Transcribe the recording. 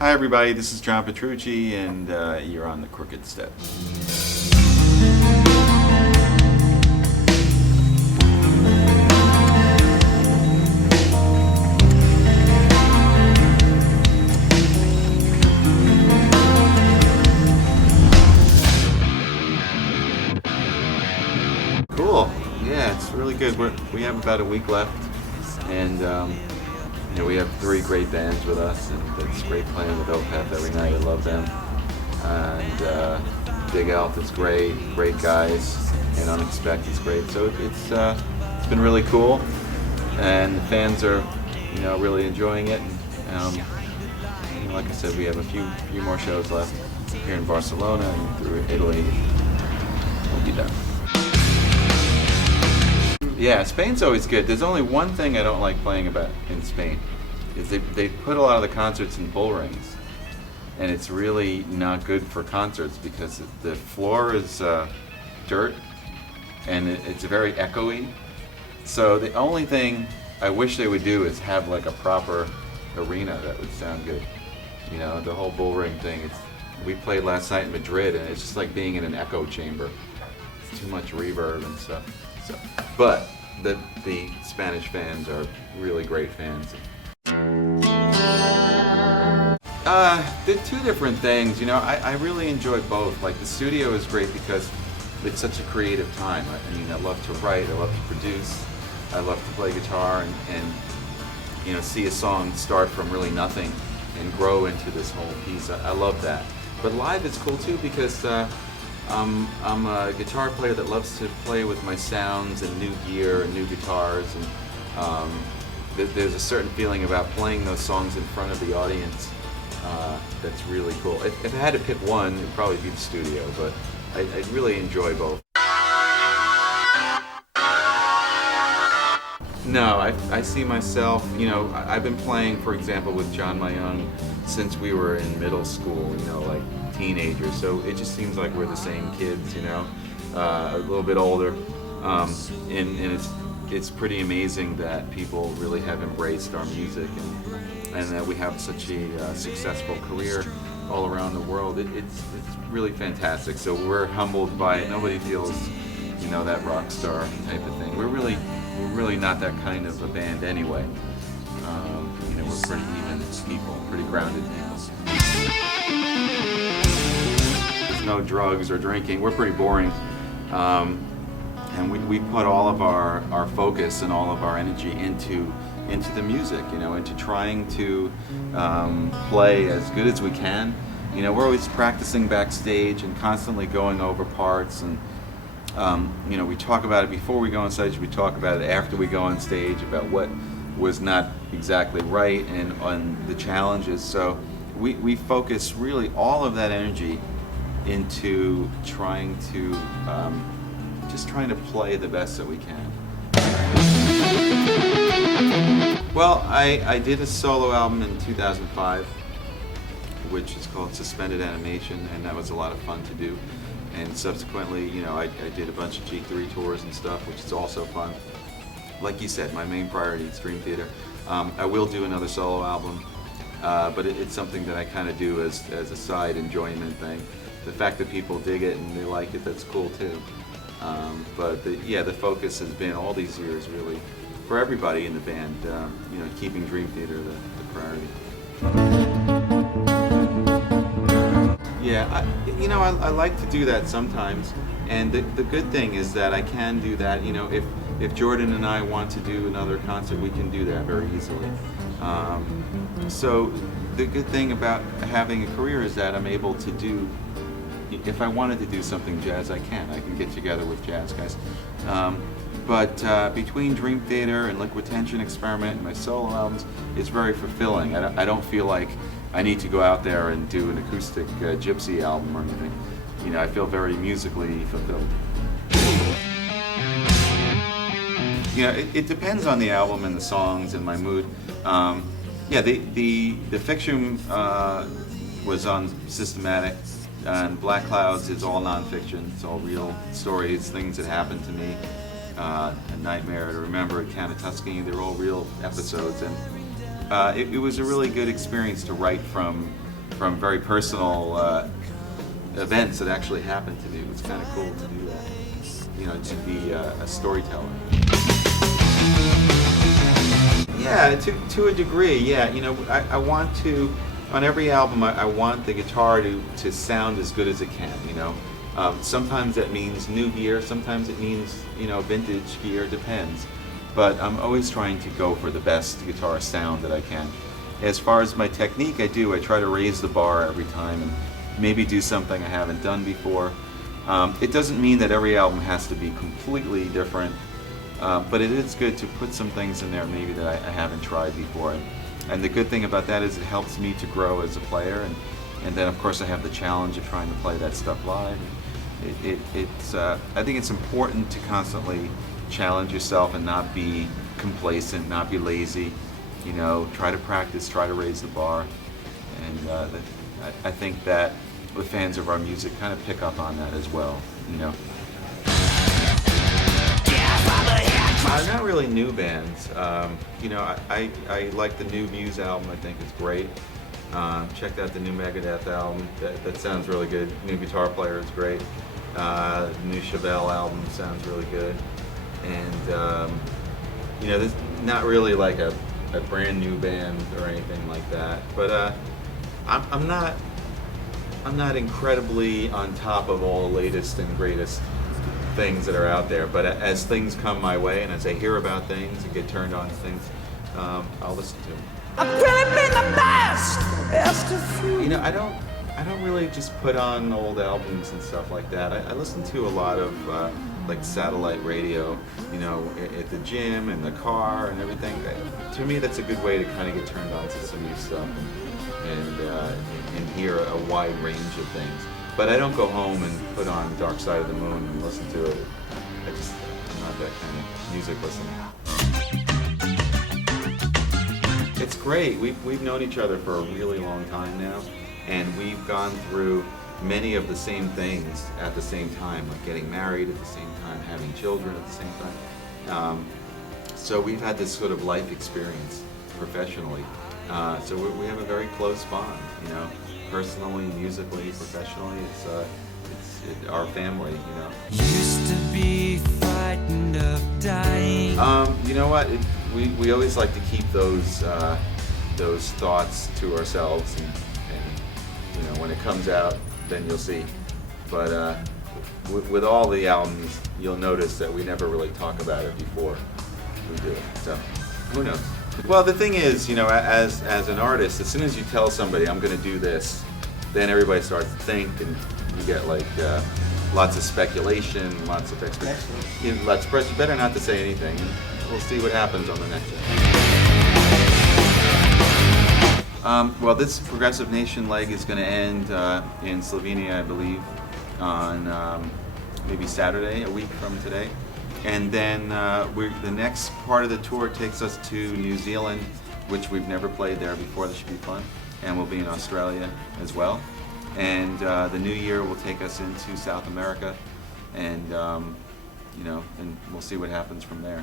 Hi everybody, this is John Petrucci and you're on the Crooked Step. Cool, yeah, it's really good. We have about a week left and we have three great bands with us, and it's great playing with Opeth every night. I love them. And Big Elf is great guys, and Unexpected's great. So it's been really cool, and the fans are really enjoying it. And like I said, we have a few more shows left here in Barcelona and through Italy. We'll be done. Yeah, Spain's always good. There's only one thing I don't like playing about in Spain, is they put a lot of the concerts in bull rings, and it's really not good for concerts because the floor is dirt, and it's very echoey. So the only thing I wish they would do is have like a proper arena that would sound good. The whole bull ring thing. We played last night in Madrid, and it's just like being in an echo chamber. It's too much reverb and stuff. But the Spanish fans are really great fans. They're two different things. I really enjoy both. Like the studio is great because it's such a creative time. I love to write, I love to produce, I love to play guitar and see a song start from really nothing and grow into this whole piece. I love that. But live is cool too because I'm a guitar player that loves to play with my sounds and new gear and new guitars, and there's a certain feeling about playing those songs in front of the audience that's really cool. If I had to pick one, it'd probably be the studio, but I really enjoy both. No, I see myself, I've been playing, for example, with John Mayung since we were in middle school, like teenagers, so it just seems like we're the same kids, a little bit older, and it's pretty amazing that people really have embraced our music and that we have such a successful career all around the world. It's really fantastic, so we're humbled by it. Nobody feels, that rock star type of thing. We're really not that kind of a band anyway. We're pretty even people, pretty grounded people. There's no drugs or drinking. We're pretty boring. And we put all of our focus and all of our energy into the music, into trying to play as good as we can. We're always practicing backstage and constantly going over parts, and we talk about it before we go on stage, we talk about it after we go on stage, about what was not exactly right and on the challenges. So we focus really all of that energy into trying to play the best that we can. Well, I did a solo album in 2005, which is called Suspended Animation, and that was a lot of fun to do. And subsequently, I did a bunch of G3 tours and stuff, which is also fun. Like you said, my main priority is Dream Theater. I will do another solo album, but it's something that I kind of do as a side enjoyment thing. The fact that people dig it and they like it, that's cool too. But the focus has been all these years really, for everybody in the band, keeping Dream Theater the priority. Yeah, I like to do that sometimes, and the good thing is that I can do that. If Jordan and I want to do another concert, we can do that very easily. So the good thing about having a career is that I'm able to do, if I wanted to do something jazz, I can get together with jazz guys. But between Dream Theater and Liquid Tension Experiment and my solo albums, it's very fulfilling. I don't feel like I need to go out there and do an acoustic gypsy album or anything. I feel very musically fulfilled. It depends on the album and the songs and my mood. The Fiction was on Systematic, and Black Clouds is all nonfiction. It's all real stories, things that happened to me. A Nightmare to Remember at Count of Tuscany, they're all real episodes, and it was a really good experience to write from from very personal events that actually happened to me. It was kind of cool to do that, you know, to be a storyteller. Yeah, to a degree, yeah. You know, I want to, on every album, I want the guitar to sound as good as it can, you know. Sometimes that means new gear, sometimes it means, you know, vintage gear, depends. But I'm always trying to go for the best guitar sound that I can. As far as my technique, I try to raise the bar every time and maybe do something I haven't done before. It doesn't mean that every album has to be completely different, but it is good to put some things in there maybe that I haven't tried before. And the good thing about that is it helps me to grow as a player, and then of course I have the challenge of trying to play that stuff live. I think it's important to constantly challenge yourself and not be complacent, not be lazy. You know, try to practice, try to raise the bar, and I think that the fans of our music kind of pick up on that as well. You know. Not really new bands. You know, I like the new Muse album. I think it's great. Checked out the new Megadeth album. That sounds really good. New guitar player is great. New Chevelle album sounds really good. And you know, there's not really like a brand new band or anything like that. But I'm not incredibly on top of all the latest and greatest things that are out there, but as things come my way and as I hear about things and get turned on to things, I'll listen to them. I've really been the best of you. You know, I don't really just put on old albums and stuff like that. I listen to a lot of like satellite radio, you know, at the gym and the car and everything. To me, that's a good way to kind of get turned on to some new stuff and hear a wide range of things. But I don't go home and put on Dark Side of the Moon and listen to it. I'm not that kind of music listener. It's great. We've known each other for a really long time now, and we've gone through many of the same things at the same time, like getting married at the same time, having children at the same time. So we've had this sort of life experience professionally. So we have a very close bond, you know. Personally, musically, professionally, it's our family, you know. Used to be frightened of dying. You know what? We always like to keep those thoughts to ourselves, and you know, when it comes out, then you'll see. But with all the albums, you'll notice that we never really talk about it before we do it. So who knows? Well, the thing is, you know, as an artist, as soon as you tell somebody, I'm going to do this, then everybody starts to think, and you get like lots of speculation, lots of expectations. You better not to say anything. We'll see what happens on the next one. Well, this Progressive Nation leg is going to end in Slovenia, I believe, on maybe Saturday, a week from today. And then the next part of the tour takes us to New Zealand, which we've never played there before. This should be fun. And we'll be in Australia as well. And the new year will take us into South America, and you know, and we'll see what happens from there.